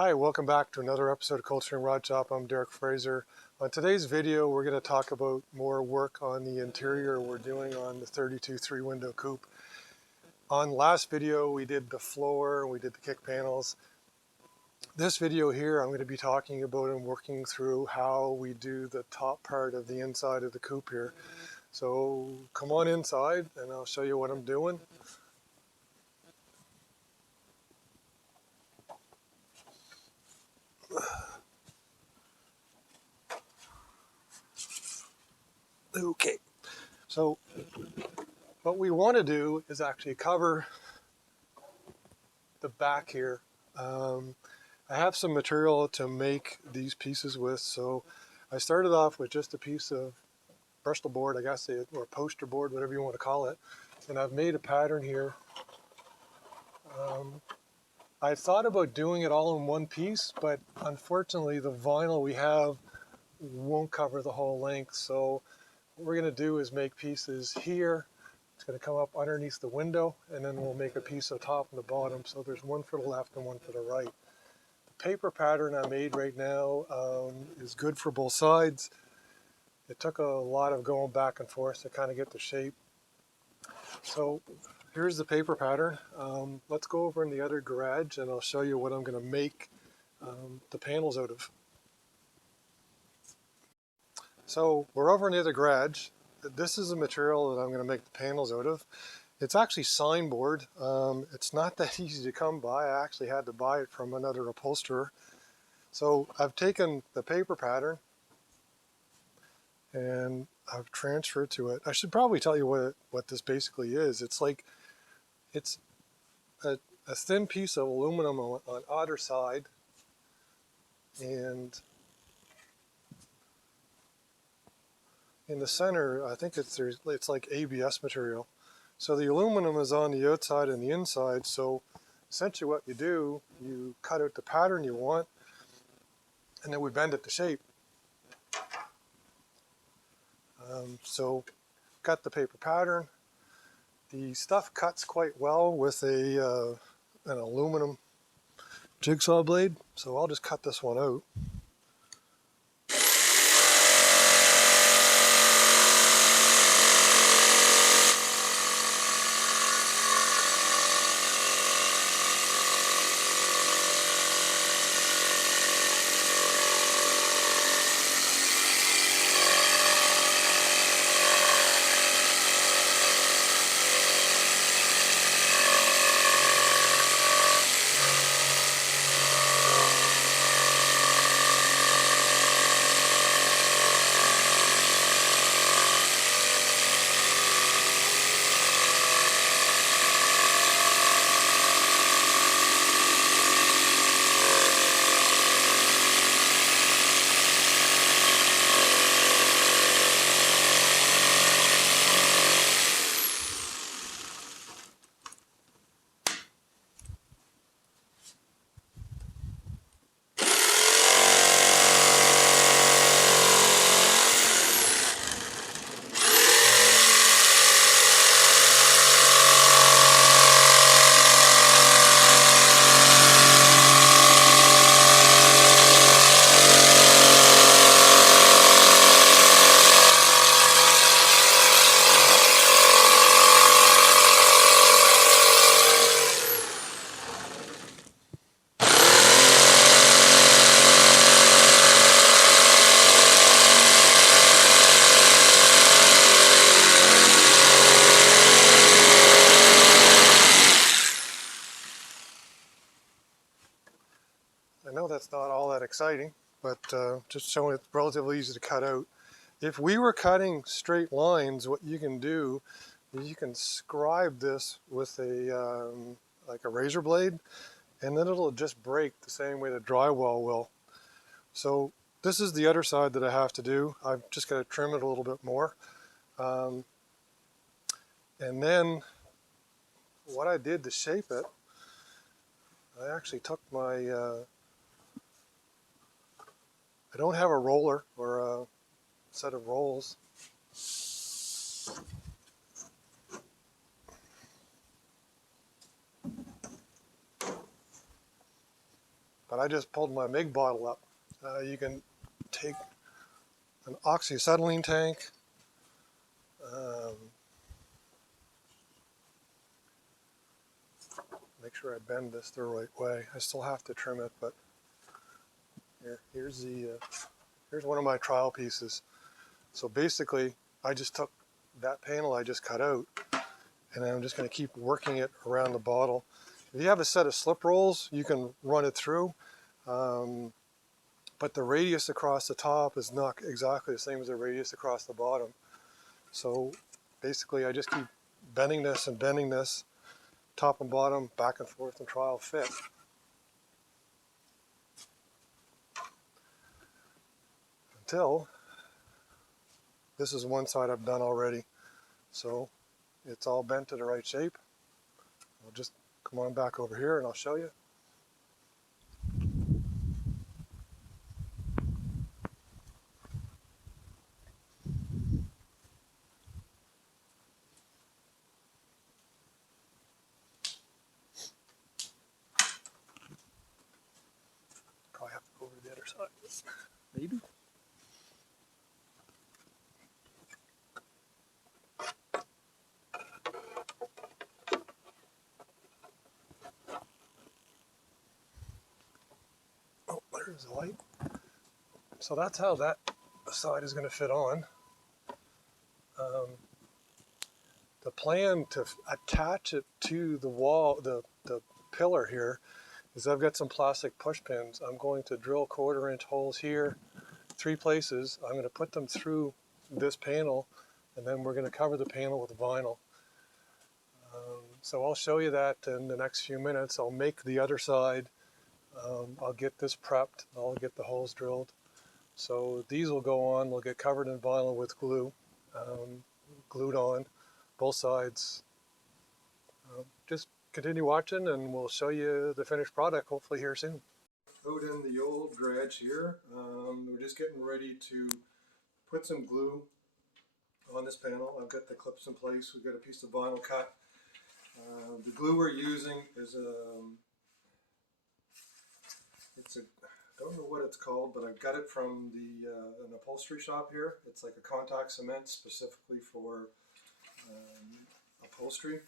Hi, welcome back to another episode of Coldstream Rod Shop. I'm Derek Fraser. On today's video, we're going to talk about more work on the interior we're doing on the 32 3-window coupe. On last video, we did the floor, we did the kick panels. This video here, I'm going to be talking about and working through how we do the top part of the inside of the coupe here. So come on inside and I'll show you what I'm doing. Okay, so what we want to do is actually cover the back here. I have some material to make these pieces with, so I started off with just a piece of Bristol board, I guess, or poster board, whatever you want to call it, and I've made a pattern here. I thought about doing it all in one piece, but unfortunately the vinyl we have won't cover the whole length, so what we're going to do is make pieces here. It's going to come up underneath the window, and then we'll make a piece on top and the bottom, so there's one for the left and one for the right. The paper pattern I made right now is good for both sides. It took a lot of going back and forth to kind of get the shape. So here's the paper pattern. Let's go over in the other garage and I'll show you what I'm going to make the panels out of. So we're over in the other garage. This is the material that I'm going to make the panels out of. It's actually sign board. It's not that easy to come by. I actually had to buy it from another upholsterer. So I've taken the paper pattern and I've transferred to it. I should probably tell you what this basically is. It's a thin piece of aluminum on either side, and in the center, I think it's like ABS material. So the aluminum is on the outside and the inside. So essentially what you do, you cut out the pattern you want, and then we bend it to shape. So got the paper pattern. The stuff cuts quite well with an aluminum jigsaw blade. So I'll just cut this one out. I know that's not all that exciting, but just showing it's relatively easy to cut out. If we were cutting straight lines, what you can do is you can scribe this with like a razor blade, and then it'll just break the same way the drywall will. So this is the other side that I have to do. I've just got to trim it a little bit more. And then what I did to shape it, I actually took my I don't have a roller or a set of rolls. but I just pulled my MIG bottle up. You can take an oxyacetylene tank, make sure I bend this the right way. I still have to trim it, but here's one of my trial pieces. So basically, I just took that panel I just cut out, and I'm just going to keep working it around the bottle. If you have a set of slip rolls, you can run it through, but the radius across the top is not exactly the same as the radius across the bottom. So basically, I just keep bending this, top and bottom, back and forth until it fit. Until this is one side I've done already. So it's all bent to the right shape. I'll just come on back over here and I'll show you. Probably have to go over to the other side. Maybe. Oh, there's the light. So that's how that side is going to fit on. The plan to attach it to the wall, the pillar here, is I've got some plastic push pins. I'm going to drill 1/4-inch holes here, 3 places. I'm going to put them through this panel, and then we're going to cover the panel with vinyl. So I'll show you that in the next few minutes. I'll make the other side. I'll get this prepped. I'll get the holes drilled. So these will go on. They'll get covered in vinyl with glue, glued on both sides. Just continue watching and we'll show you the finished product hopefully here soon. Out in the old garage here, we're just getting ready to put some glue on this panel. I've got the clips in place. We've got a piece of vinyl cut. The glue we're using is I don't know what it's called, but I got it from an upholstery shop here. It's like a contact cement specifically for upholstery.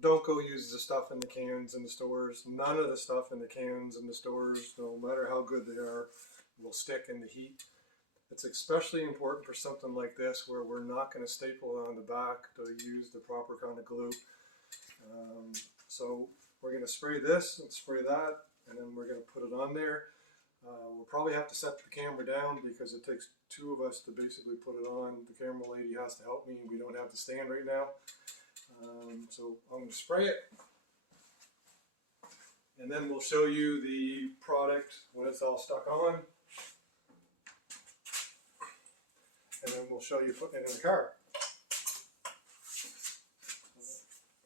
Don't go use the stuff in the cans in the stores. None of the stuff in the cans in the stores, no matter how good they are, will stick in the heat. It's especially important for something like this where we're not going to staple it on the back to use the proper kind of glue. So we're going to spray this and spray that, and then we're going to put it on there. We'll probably have to set the camera down because it takes 2 of us to basically put it on. The camera lady has to help me. We don't have the stand right now. So I'm going to spray it, and then we'll show you the product when it's all stuck on, and then we'll show you putting it in the car.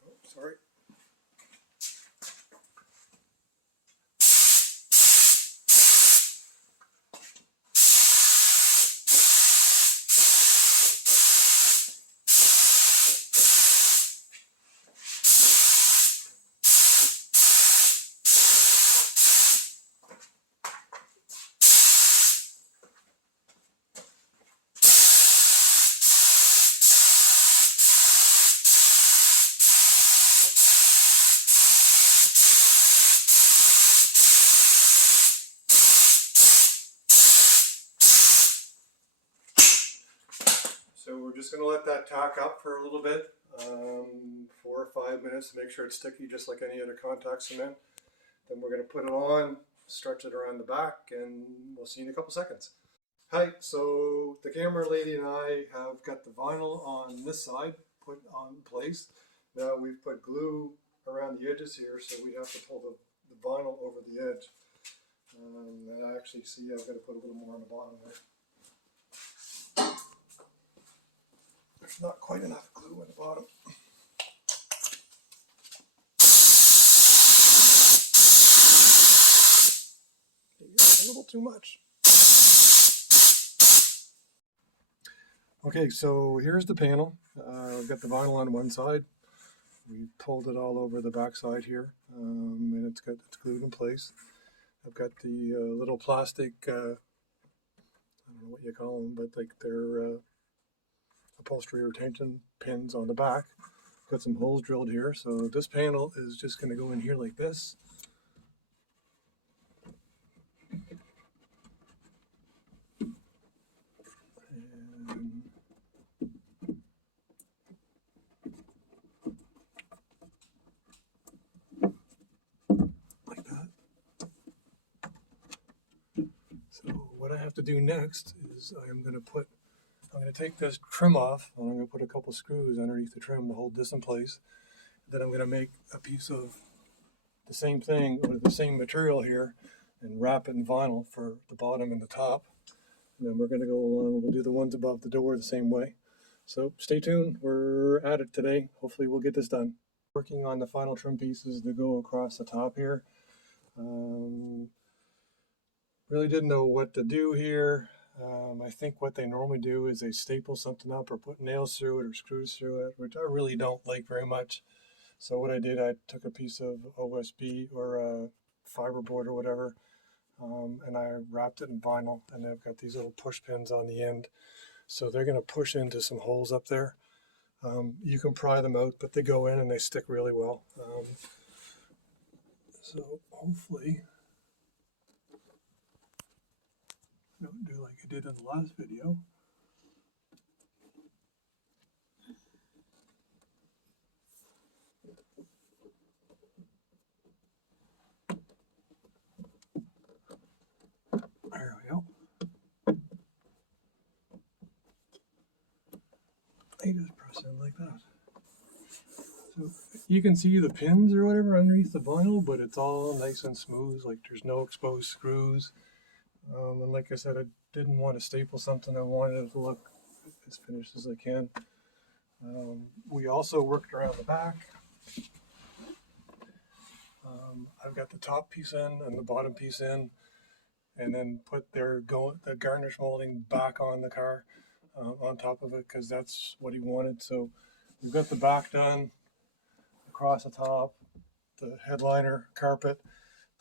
Oh, sorry. So we're just going to let that tack up for a little bit, 4 or 5 minutes to make sure it's sticky just like any other contact cement. Then we're going to put it on, stretch it around the back, and we'll see you in a couple seconds. Hi, so the camera lady and I have got the vinyl on this side put on place. Now we've put glue around the edges here, so we have to pull the vinyl over the edge. And I actually see I've got to put a little more on the bottom there. There's not quite enough glue on the bottom. A little too much. Okay, so here's the panel. I've got the vinyl on one side. We pulled it all over the back side here, and it's glued in place. I've got the little plastic, I don't know what you call them, but like they're upholstery retention pins on the back. Got some holes drilled here. So this panel is just going to go in here like this. And like that. So what I have to do next is I'm going to take this trim off, and I'm going to put a couple screws underneath the trim to hold this in place. Then I'm going to make a piece of the same thing with the same material here and wrap it in vinyl for the bottom and the top. And then we're going to go along, we'll do the ones above the door the same way. So stay tuned, we're at it today. Hopefully we'll get this done. Working on the final trim pieces to go across the top here. Really didn't know what to do here. I think what they normally do is they staple something up or put nails through it or screws through it, which I really don't like very much. So what I did, I took a piece of OSB or a fiberboard or whatever, and I wrapped it in vinyl, and I've got these little push pins on the end. So they're going to push into some holes up there. You can pry them out, but they go in and they stick really well. So hopefully, don't do like I did in the last video. There we go. I just press in like that. So you can see the pins or whatever underneath the vinyl, but it's all nice and smooth, like there's no exposed screws. And like I said, I didn't want to staple something. I wanted it to look as finished as I can. We also worked around the back. I've got the top piece in and the bottom piece in, and then put the garnish molding back on the car, on top of it, because that's what he wanted. So we've got the back done, across the top, the headliner carpet.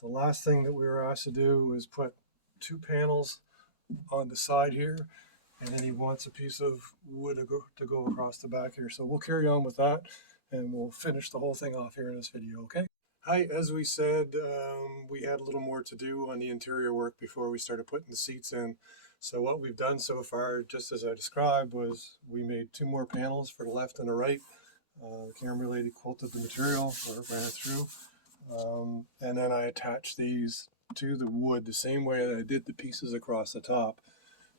The last thing that we were asked to do was put 2 panels on the side here, and then he wants a piece of wood to go across the back here. So we'll carry on with that, and we'll finish the whole thing off here in this video, okay? Hi, as we said, we had a little more to do on the interior work before we started putting the seats in. So what we've done so far, just as I described, was we made 2 more panels for the left and the right. The camera lady quilted the material, or ran it through. And then I attached these to the wood the same way that I did the pieces across the top.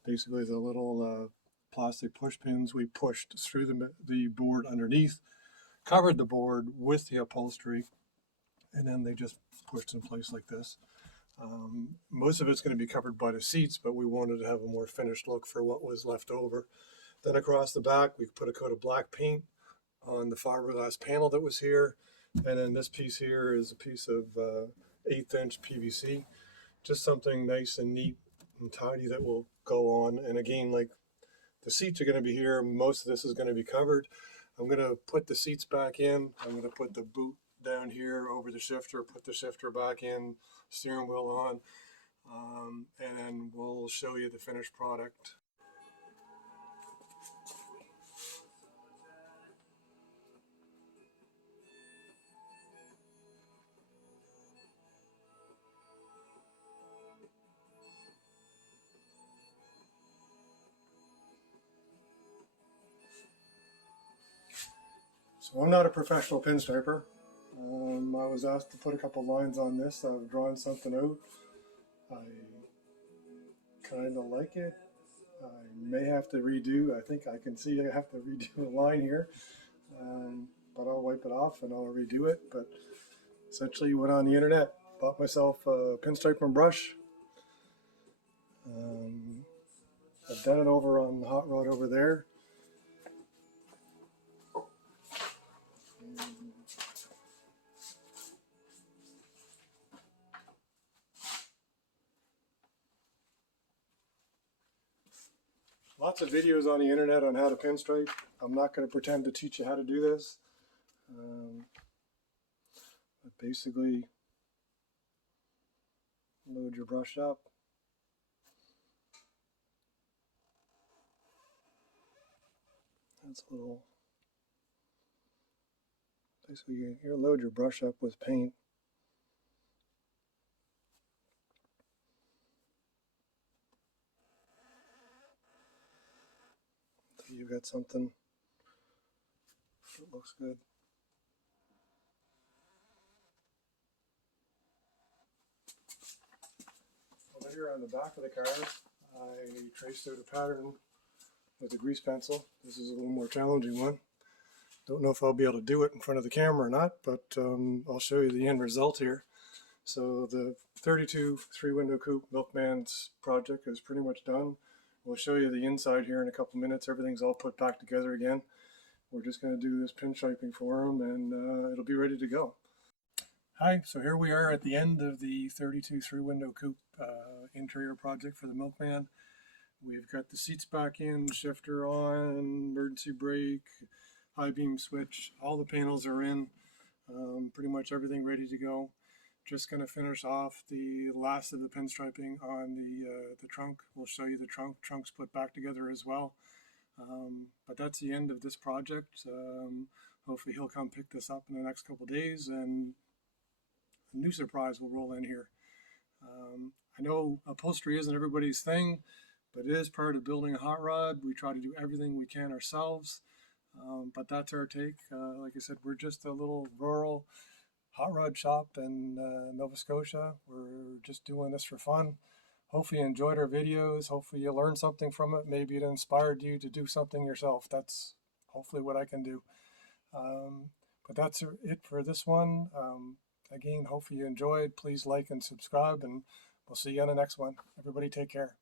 Basically the little plastic push pins we pushed through the board underneath, covered the board with the upholstery, and then they just pushed in place like this. Most of it's going to be covered by the seats, but we wanted to have a more finished look for what was left over. Then across the back, we put a coat of black paint on the fiberglass panel that was here. And then this piece here is a piece of 1/8 inch PVC. Just something nice and neat and tidy that will go on. And again, like the seats are going to be here. Most of this is going to be covered. I'm going to put the seats back in. I'm going to put the boot down here over the shifter, put the shifter back in, steering wheel on, and then we'll show you the finished product. So I'm not a professional pinstriper. I was asked to put a couple lines on this. I've drawn something out. I kind of like it. I may have to redo. I think I can see I have to redo a line here, but I'll wipe it off and I'll redo it. But essentially went on the internet, bought myself a pinstriping brush. I've done it over on the hot rod over there. Lots of videos on the internet on how to pinstripe. I'm not going to pretend to teach you how to do this. But basically, Load your brush up. That's a little, basically you load your brush up with paint. So you've got something that looks good. Well, here on the back of the car, I traced out a pattern with a grease pencil. This is a little more challenging one. Don't know if I'll be able to do it in front of the camera or not, but I'll show you the end result here. So the 32 3-window coupe Milkman's project is pretty much done. We'll show you the inside here in a couple minutes. Everything's all put back together again. We're just going to do this pinstriping for them, and it'll be ready to go. Hi, so here we are at the end of the 32 3-window coupe interior project for the Milkman. We've got the seats back in, shifter on, emergency brake, high beam switch, all the panels are in, pretty much everything ready to go. Just going to finish off the last of the pinstriping on the trunk. We'll show you the trunk's put back together as well. But that's the end of this project. Hopefully he'll come pick this up in the next couple days, and a new surprise will roll in here. I know upholstery isn't everybody's thing, but it is part of building a hot rod. We try to do everything we can ourselves, but that's our take. Like I said, we're just a little rural hot rod shop in Nova Scotia. We're just doing this for fun. Hopefully you enjoyed our videos. Hopefully you learned something from it. Maybe it inspired you to do something yourself. That's hopefully what I can do. But that's it for this one. Again, hopefully you enjoyed. Please like and subscribe, and we'll see you on the next one. Everybody take care.